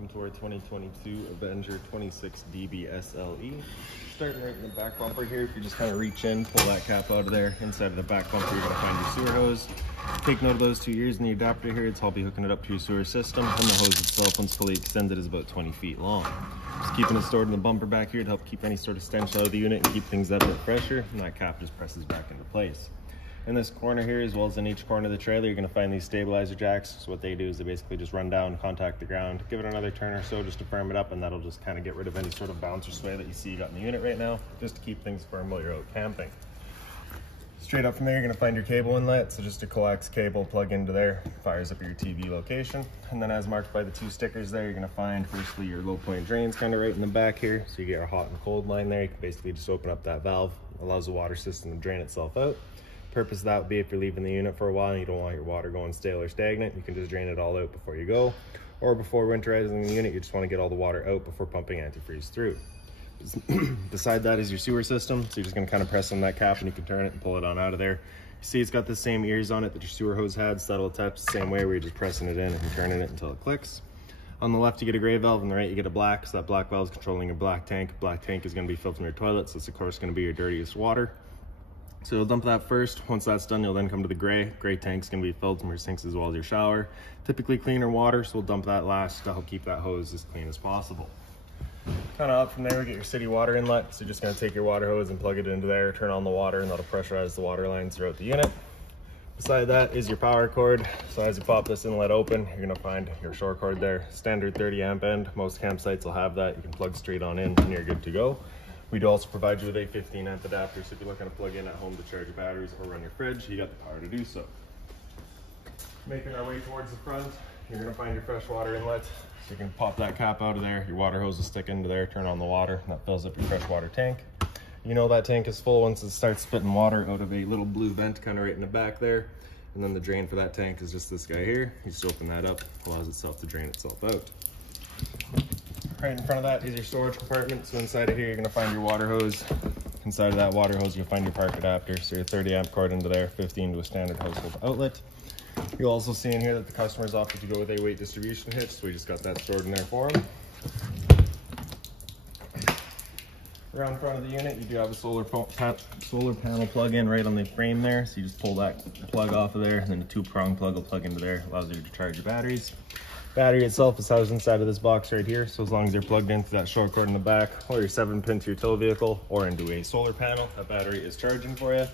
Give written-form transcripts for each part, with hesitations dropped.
welcome to our 2022 Avenger 26 DBSLE. Starting right in the back bumper here, if you just kind of reach in, pull that cap out of there. Inside of the back bumper, you're going to find your sewer hose. Take note of those 2 ears in the adapter here. It's all be hooking it up to your sewer system, and the hose itself, once fully extended, is about 20 feet long. Just keeping it stored in the bumper back here to help keep any sort of stench out of the unit and keep things that bit fresher, and that cap just presses back into place. In this corner here, as well as in each corner of the trailer, you're going to find these stabilizer jacks. So what they do is they basically just run down, contact the ground, give it another turn or so just to firm it up, and that'll just kind of get rid of any sort of bounce or sway that you see you got in the unit right now, just to keep things firm while you're out camping. Straight up from there, you're going to find your cable inlet. So just a coax cable, plug into there, fires up your TV location. And then as marked by the 2 stickers there, you're going to find firstly your low point drains kind of right in the back here. So you get your hot and cold line there. You can basically just open up that valve, allows the water system to drain itself out. Purpose of that would be if you're leaving the unit for a while and you don't want your water going stale or stagnant, you can just drain it all out before you go. Or before winterizing the unit, you just want to get all the water out before pumping antifreeze through. Beside that is your sewer system. So you're just going to kind of press on that cap and you can turn it and pull it on out of there. You see it's got the same ears on it that your sewer hose had, so that'll attach the same way where you're just pressing it in and turning it until it clicks. On the left you get a gray valve, on the right you get a black, so that black valve is controlling your black tank. Black tank is going to be filled from your toilet, so it's of course going to be your dirtiest water. So you'll dump that first. Once that's done, you'll then come to the gray. Gray tank's gonna be filled from your sinks as well as your shower. Typically cleaner water, so we'll dump that last to help keep that hose as clean as possible. Kind of up from there, we get your city water inlet. So you're just gonna take your water hose and plug it into there, turn on the water, and that'll pressurize the water lines throughout the unit. Beside that is your power cord. So as you pop this inlet open, you're gonna find your shore cord there. Standard 30 amp end. Most campsites will have that. You can plug straight on in and you're good to go. We do also provide you with a 15 amp adapter, so if you're looking to plug in at home to charge your batteries or run your fridge, you got the power to do so. Making our way towards the front, you're gonna find your fresh water inlet. So you can pop that cap out of there, your water hose will stick into there, turn on the water, and that fills up your fresh water tank. You know that tank is full once it starts spitting water out of a little blue vent kind of right in the back there. And then the drain for that tank is just this guy here. You just open that up, allows itself to drain itself out. Right in front of that is your storage compartment. So inside of here, you're gonna find your water hose. Inside of that water hose, you'll find your park adapter. So your 30 amp cord into there, 15 to a standard household outlet. You'll also see in here that the customers opted to go with a weight distribution hitch. So we just got that stored in there for them. Around front of the unit, you do have a solar panel plug-in right on the frame there. So you just pull that plug off of there, and then a 2-prong plug will plug into there. Allows you to charge your batteries. Battery itself is housed inside of this box right here, so as long as you're plugged into that short cord in the back or your 7-pin to your tow vehicle or into a solar panel, that battery is charging for you.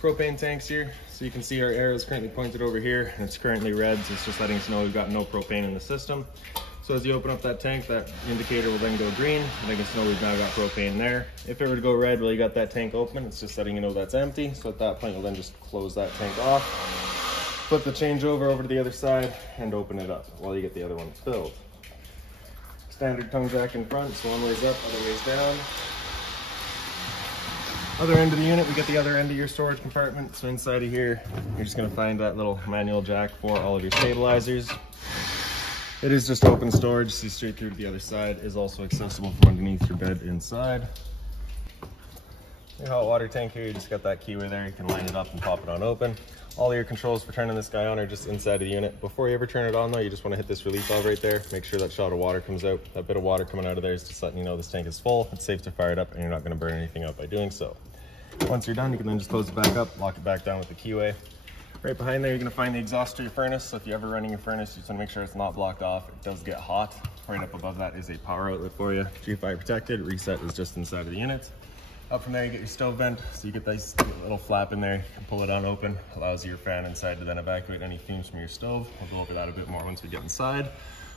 Propane tanks here, so you can see our arrow is currently pointed over here and it's currently red, so it's just letting us know we've got no propane in the system. So as you open up that tank, that indicator will then go green, letting us know we've now got propane there. If it were to go red while you got that tank open, it's just letting you know that's empty, so at that point you'll then just close that tank off. Flip the changeover over to the other side and open it up while you get the other one filled. Standard tongue jack in front, so one way's up, other way's down. Other end of the unit, we get the other end of your storage compartment. So inside of here, you're just gonna find that little manual jack for all of your stabilizers. It is just open storage, see straight through to the other side. Is also accessible from underneath your bed inside. Your hot water tank here, you just got that keyway there. You can line it up and pop it on open. All your controls for turning this guy on are just inside of the unit. Before you ever turn it on though, you just want to hit this relief valve right there. Make sure that shot of water comes out. That bit of water coming out of there is just letting you know this tank is full. It's safe to fire it up and you're not going to burn anything up by doing so. Once you're done, you can then just close it back up, lock it back down with the keyway. Right behind there, you're going to find the exhaust to your furnace. So if you're ever running your furnace, you just want to make sure it's not blocked off. It does get hot. Right up above that is a power outlet for you. G-Fire protected. Reset is just inside of the unit. Up from there, you get your stove vent, so you get this little flap in there. You can pull it on open, allows your fan inside to then evacuate any fumes from your stove. We'll go over that a bit more once we get inside.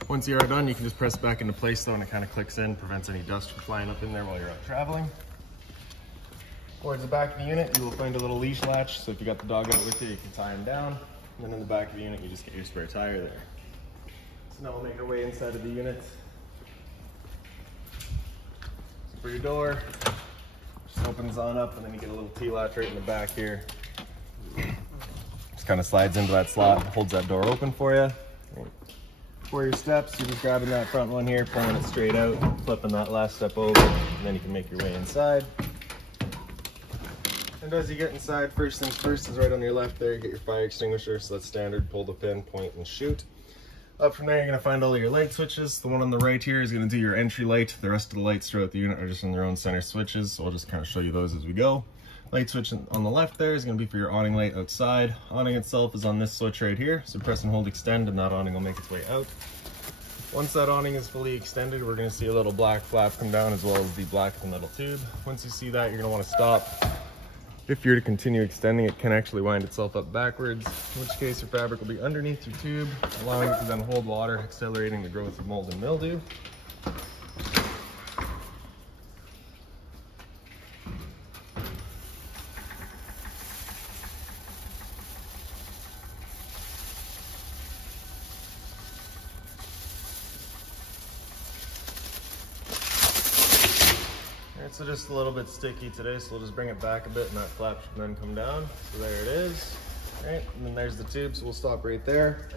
Once you are done, you can just press back into place though, and it kind of clicks in, prevents any dust from flying up in there while you're out traveling. Towards the back of the unit, you will find a little leash latch, so if you got the dog out with you, you can tie him down. And then in the back of the unit, you just get your spare tire there. So now we'll make our way inside of the unit. So for your door, just opens on up, and then you get a little T-latch right in the back here. Just kind of slides into that slot, holds that door open for you. For your steps, you're just grabbing that front one here, pulling it straight out, flipping that last step over, and then you can make your way inside. And as you get inside, first things first is right on your left there, you get your fire extinguisher, so that's standard, pull the pin, point, and shoot. Up from there, you're gonna find all your light switches. The one on the right here is gonna do your entry light. The rest of the lights throughout the unit are just in their own center switches, so I'll just kind of show you those as we go. Light switch on the left there is gonna be for your awning light outside. Awning itself is on this switch right here, so press and hold extend and that awning will make its way out. Once that awning is fully extended, we're gonna see a little black flap come down as well as the black and metal tube. Once you see that, you're gonna wanna stop. If you're to continue extending, it can actually wind itself up backwards, in which case your fabric will be underneath your tube, allowing it to then hold water, accelerating the growth of mold and mildew. So just a little bit sticky today, so we'll just bring it back a bit and that flap should then come down. So there it is. All right, and then there's the tube, so we'll stop right there.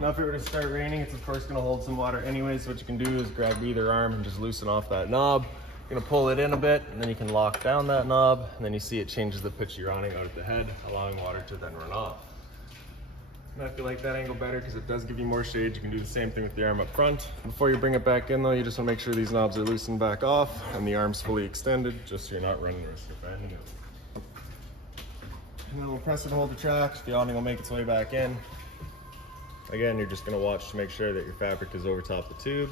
Now if it were to start raining, it's of course gonna hold some water anyways. So what you can do is grab either arm and just loosen off that knob. You're gonna pull it in a bit, and then you can lock down that knob, and then you see it changes the pitch of your awning out at the head, allowing water to then run off. Now if you like that angle better, because it does give you more shade, you can do the same thing with the arm up front. Before you bring it back in though, you just want to make sure these knobs are loosened back off and the arm's fully extended, just so you're not running the risk of bending it. And then we'll press and hold the track, the awning will make its way back in. Again, you're just going to watch to make sure that your fabric is over top the tube.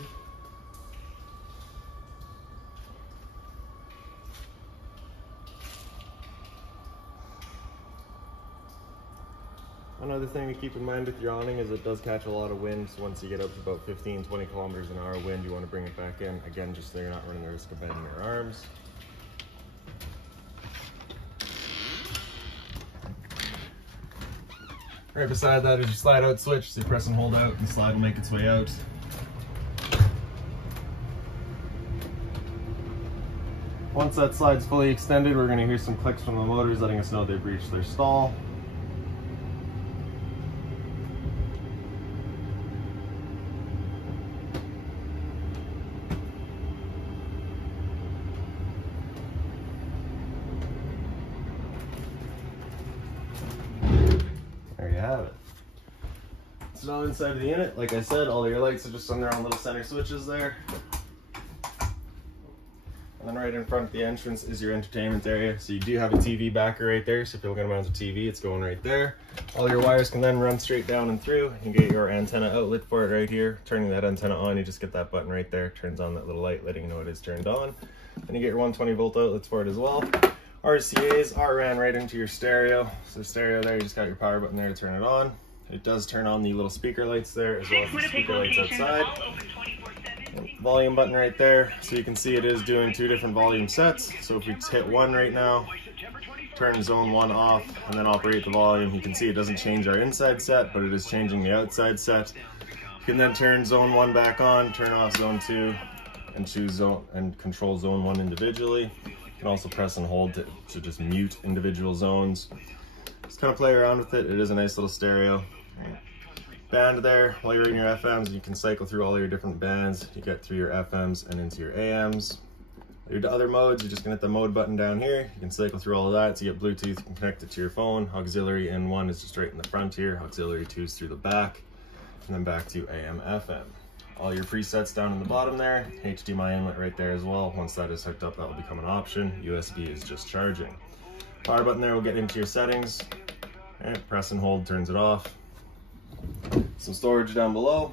Another thing to keep in mind with your awning is it does catch a lot of wind, so once you get up to about 15-20 kilometers an hour wind, you want to bring it back in, again, just so you're not running the risk of bending your arms. Right beside that is your slide out switch, so you press and hold out and the slide will make its way out. Once that slide's fully extended, we're going to hear some clicks from the motors letting us know they've reached their stall. There you have it. So now inside of the unit, like I said, all your lights are just on their own little center switches there. And then right in front of the entrance is your entertainment area. So you do have a TV backer right there. So if you're looking around the TV, it's going right there. All your wires can then run straight down and through. You can get your antenna outlet for it right here. Turning that antenna on, you just get that button right there. Turns on that little light, letting you know it is turned on. Then you get your 120 volt outlets for it as well. RCAs are ran right into your stereo. So stereo there, you just got your power button there to turn it on. It does turn on the little speaker lights there, as well as the speaker lights outside. Volume button right there, so you can see it is doing 2 different volume sets. So if we hit 1 right now, turn zone 1 off, and then operate the volume, you can see it doesn't change our inside set, but it is changing the outside set. You can then turn zone 1 back on, turn off zone 2, and choose zone and control zone 1 individually. You can also press and hold to just mute individual zones. Just kind of play around with it. It is a nice little stereo. Band there, while you're in your FMs, you can cycle through all your different bands. You get through your FMs and into your AMs. Your other modes, you're just gonna hit the mode button down here. You can cycle through all of that. So you get Bluetooth, you can connect it to your phone. Auxiliary in 1 is just right in the front here. Auxiliary 2 is through the back. And then back to AM, FM. All your presets down in the bottom there. HDMI inlet right there as well. Once that is hooked up, that will become an option. USB is just charging. Power button there will get into your settings. And press and hold turns it off. Some storage down below.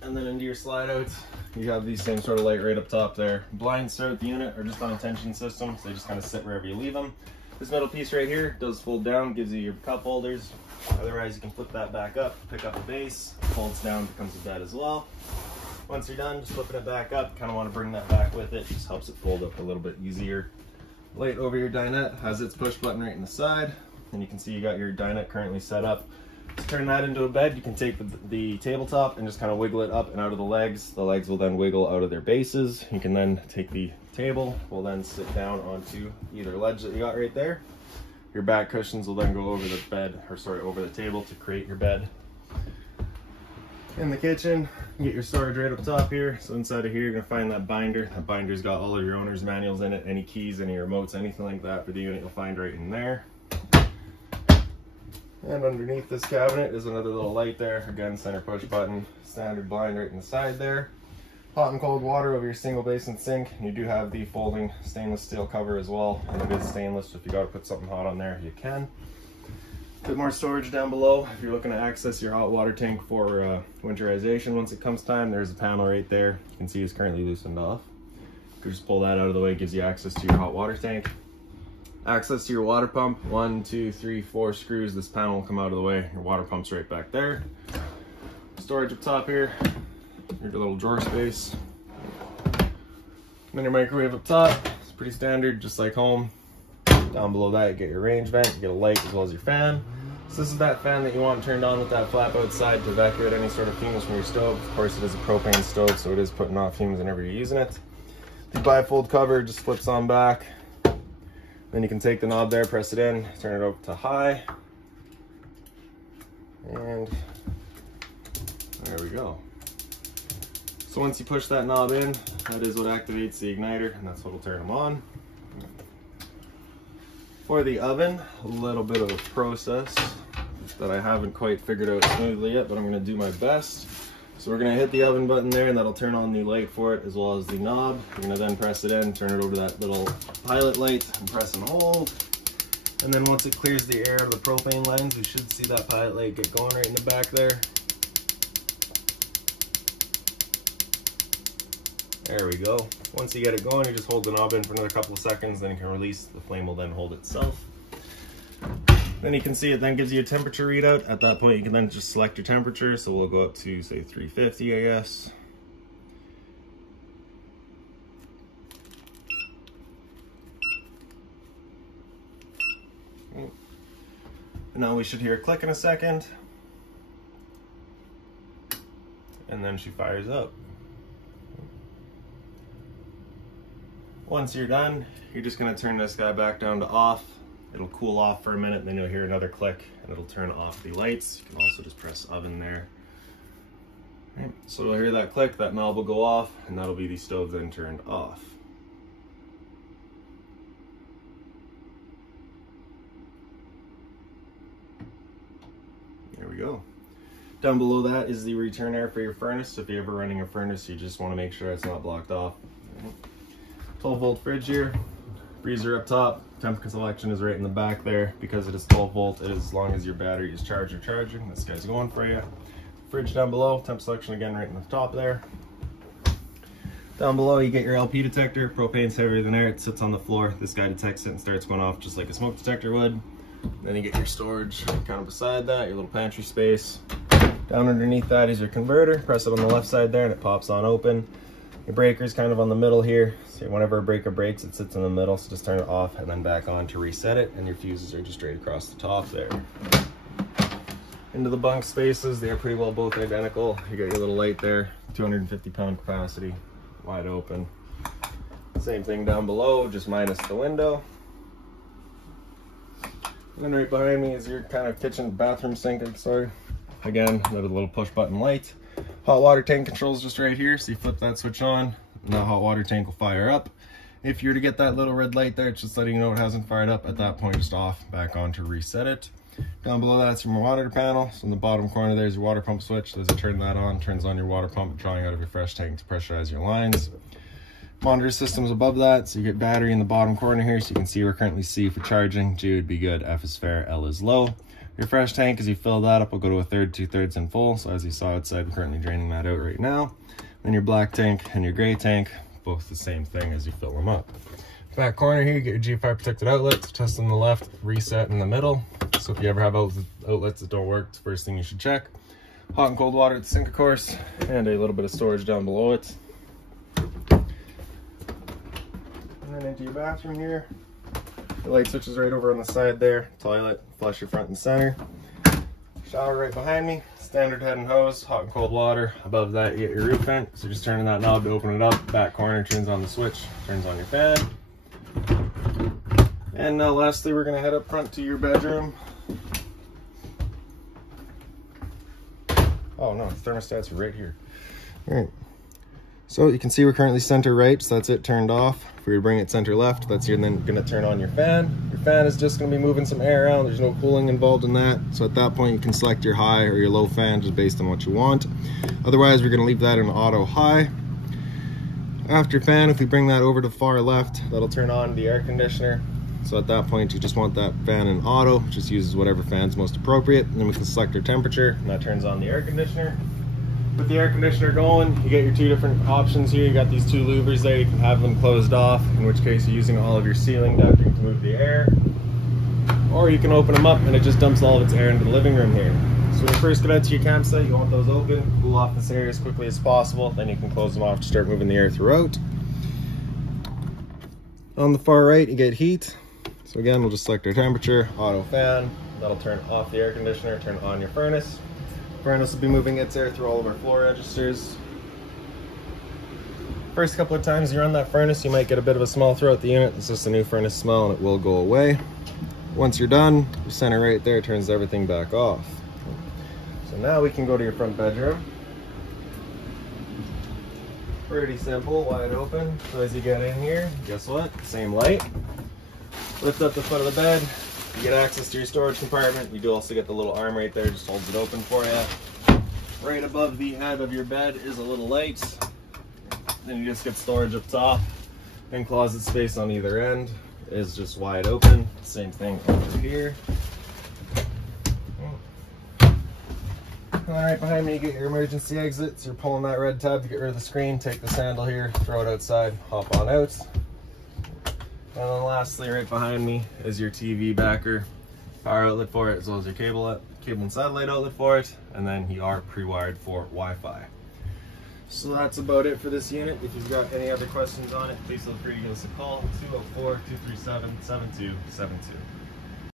And then into your slide outs, you have these same sort of light right up top there. Blinds throughout the unit are just on a tension system, so they just kind of sit wherever you leave them. This metal piece right here does fold down, gives you your cup holders. Otherwise, you can flip that back up, pick up the base, folds down, becomes a bed as well. Once you're done, just flipping it back up, kind of want to bring that back with it, just helps it fold up a little bit easier. Light over your dinette has its push button right in the side, and you can see you got your dinette currently set up. To turn that into a bed, you can take the tabletop and just kind of wiggle it up and out of the legs. The legs will then wiggle out of their bases. You can then take the table, will then sit down onto either ledge that you got right there. Your back cushions will then go over the bed, or sorry, over the table to create your bed. In the kitchen, you get your storage right up top here. So inside of here, you're gonna find that binder. That binder's got all of your owner's manuals in it, any keys, any remotes, anything like that for the unit you'll find right in there. And underneath this cabinet is another little light there. Again, center push button, standard blind right in the side there. Hot and cold water over your single basin sink. You do have the folding stainless steel cover as well, and it is stainless, so if you gotta put something hot on there, you can. A bit more storage down below. If you're looking to access your hot water tank for winterization once it comes time, there's a panel right there. You can see it's currently loosened off. You can just pull that out of the way, it gives you access to your hot water tank. Access to your water pump, 1, 2, 3, 4 screws. This panel will come out of the way. Your water pump's right back there. Storage up top here, your little drawer space. And then your microwave up top. It's pretty standard, just like home. Down below that, you get your range vent, you get a light as well as your fan. So this is that fan that you want turned on with that flap outside to evacuate any sort of fumes from your stove. Of course, it is a propane stove, so it is putting off fumes whenever you're using it. The bifold cover just flips on back. Then you can take the knob there, press it in, turn it over to high, and there we go. So once you push that knob in, that is what activates the igniter, and that's what will turn them on. For the oven, a little bit of a process that I haven't quite figured out smoothly yet, but I'm going to do my best. So we're going to hit the oven button there, and that'll turn on the light for it as well as the knob. We're going to then press it in, turn it over to that little pilot light, and press and hold. And then once it clears the air out of the propane lines, we should see that pilot light get going right in the back there. There we go. Once you get it going, you just hold the knob in for another couple of seconds, then you can release. The flame will then hold itself. Then you can see it then gives you a temperature readout. At that point, you can then just select your temperature. So we'll go up to, say, 350, I guess. And now we should hear a click in a second. And then she fires up. Once you're done, you're just gonna turn this guy back down to off. It'll cool off for a minute, and then you'll hear another click, and it'll turn off the lights. You can also just press oven there. Right. So you'll hear that click, that knob will go off, and that'll be the stove then turned off. There we go. Down below that is the return air for your furnace. So if you're ever running a furnace, you just want to make sure it's not blocked off. 12-volt fridge here. Freezer up top. Temp selection is right in the back there. Because it is 12 volt, it is as long as your battery is charged or charging. This guy's going for you. Fridge down below. Temp selection again right in the top there. Down below you get your LP detector. Propane's heavier than air. It sits on the floor. This guy detects it and starts going off just like a smoke detector would. Then you get your storage kind of beside that, your little pantry space. Down underneath that is your converter. Press it on the left side there and it pops on open. Your breaker's kind of on the middle here. So whenever a breaker breaks, it sits in the middle. So just turn it off and then back on to reset it. And your fuses are just straight across the top there. Into the bunk spaces, they are pretty well both identical. You got your little light there, 250-pound capacity, wide open. Same thing down below, just minus the window. And then right behind me is your kind of kitchen bathroom sink, sorry. Again, another little push button light. Hot water tank controls just right here, so you flip that switch on, and the hot water tank will fire up. If you were to get that little red light there, it's just letting you know it hasn't fired up. At that point, just off, back on to reset it. Down below that's your monitor panel. So in the bottom corner there's your water pump switch. As you turn that on, turns on your water pump, drawing out of your fresh tank to pressurize your lines. Monitor systems above that, so you get battery in the bottom corner here, so you can see we're currently C for charging, G would be good, F is fair, L is low. Your fresh tank, as you fill that up, will go to a third, 2/3 and full. So as you saw outside, we're currently draining that out right now. Then your black tank and your gray tank, both the same thing as you fill them up. Back corner here, you get your G5 protected outlets, test on the left, reset in the middle. So if you ever have outlets that don't work, it's the first thing you should check. Hot and cold water at the sink, of course, and a little bit of storage down below it. And then into your bathroom here. The light switch is right over on the side there. Toilet, flush your front and center. Shower right behind me. Standard head and hose, hot and cold water. Above that, you get your roof vent. So just turning that knob to open it up. Back corner turns on the switch, turns on your fan. And now lastly, we're gonna head up front to your bedroom. Oh no, the thermostats are right here. All right. So you can see we're currently center right, so that's it turned off. If we were to bring it center left, that's then going to turn on your fan. Your fan is just going to be moving some air around. There's no cooling involved in that. So at that point, you can select your high or your low fan just based on what you want. Otherwise, we're going to leave that in auto high. After fan, if we bring that over to the far left, that'll turn on the air conditioner. So at that point, you just want that fan in auto, just uses whatever fan's most appropriate. And then we can select our temperature, and that turns on the air conditioner. With the air conditioner going, you get your two different options here. You got these two louvers there. You can have them closed off, in which case you're using all of your ceiling ducting to move the air. Or you can open them up and it just dumps all of its air into the living room here. So when you first get out to your campsite, you want those open, cool off this area as quickly as possible. Then you can close them off to start moving the air throughout. On the far right, you get heat. So again, we'll just select our temperature, auto fan. That'll turn off the air conditioner, turn on your furnace. Furnace will be moving its air through all of our floor registers. First couple of times you run that furnace, you might get a bit of a smell throughout the unit. It's just a new furnace smell and it will go away. Once you're done, your center right there turns everything back off. So now we can go to your front bedroom. Pretty simple, wide open. So as you get in here, guess what? Same light. Lift up the foot of the bed. You get access to your storage compartment. You do also get the little arm right there, just holds it open for you. Right above the head of your bed is a little light. Then you just get storage up top, and closet space on either end is just wide open. Same thing over here. And right behind me, you get your emergency exits. You're pulling that red tab to get rid of the screen. Take this handle here, throw it outside, hop on out. And then lastly, right behind me is your TV backer, power outlet for it, as well as your cable and satellite outlet for it, and then you are pre-wired for Wi-Fi. So that's about it for this unit. If you've got any other questions on it, please feel free to give us a call, 204-237-7272.